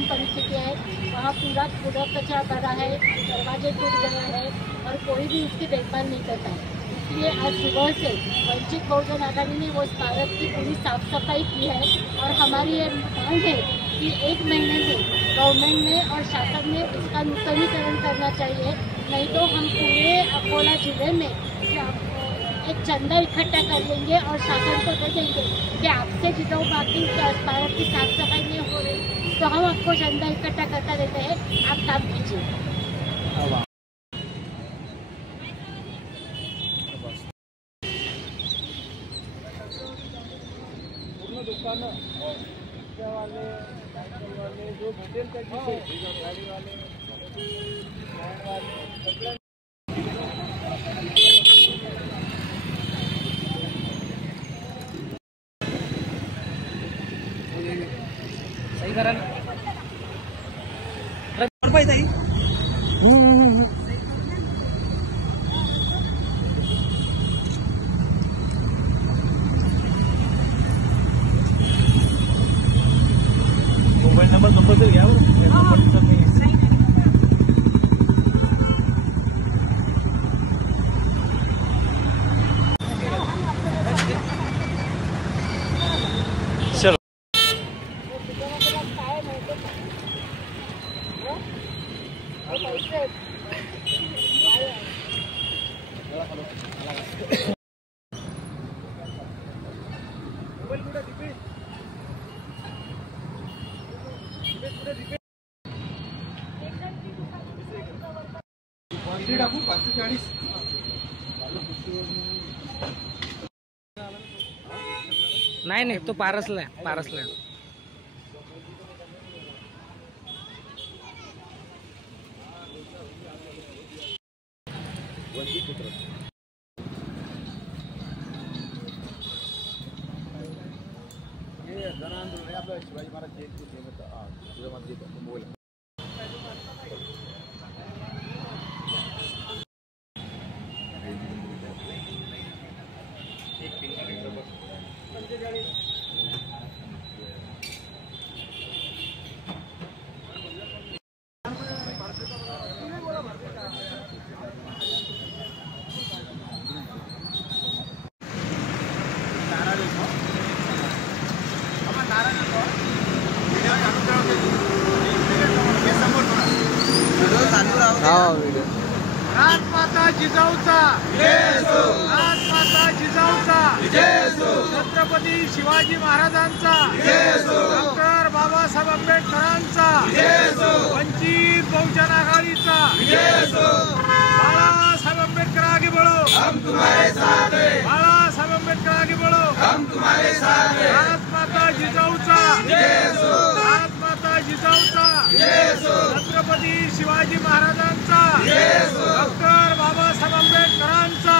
दयनीय परिस्थिति है। वहाँ पूरा कूड़ा कचरा भरा है, दरवाजे टूट गए हैं और कोई भी उसकी देखभाल नहीं करता है। इसलिए आज सुबह से वंचित बहुजन आघाड़ी ने वो स्मारक की पूरी साफ सफाई की है और हमारी ये मांग है कि 1 महीने में गवर्नमेंट ने और शासन ने इसका नूतनीकरण करना चाहिए, नहीं तो हम पूरे अकोला जिले में एक चंदा इकट्ठा कर लेंगे और शासन को दे देंगे कि आपसे जितना बाकी स्मारक की साफ सफाई नहीं हो रही तो हम आपको चंदा इकट्ठा करता देते हैं, आप काम कीजिए। दुकान वाले साइकिल वाले जो होटल का गाड़ी वाले सही करा ना पाहिजे मोबाईल नंबर कंपल्सरी घ्या टाकू 540 नाही तो पारसला ये जनांदोलन आपल्या शिवाजी महाराज जयंती मोबाईल राजमाता जिजाऊचा राजमाता जिजाऊचा छत्रपती शिवाजी महाराजांचा डॉक्टर बाबासाहेब आंबेडकरांचा वंचित बहुजन आघाडीचा बाळासाहेब आंबेडकर आगे बढ़ो हम तुम्हारे साथ हैं बाळासाहेब आंबेडकर आगे बढ़ो हम तुम्हारे साथ हैं राजमाता जिजाऊचा राजमाता जिजाऊचा छत्रपती शिवाजी महाराजांचा डॉक्टर बाबासाहेब आंबेडकरांचा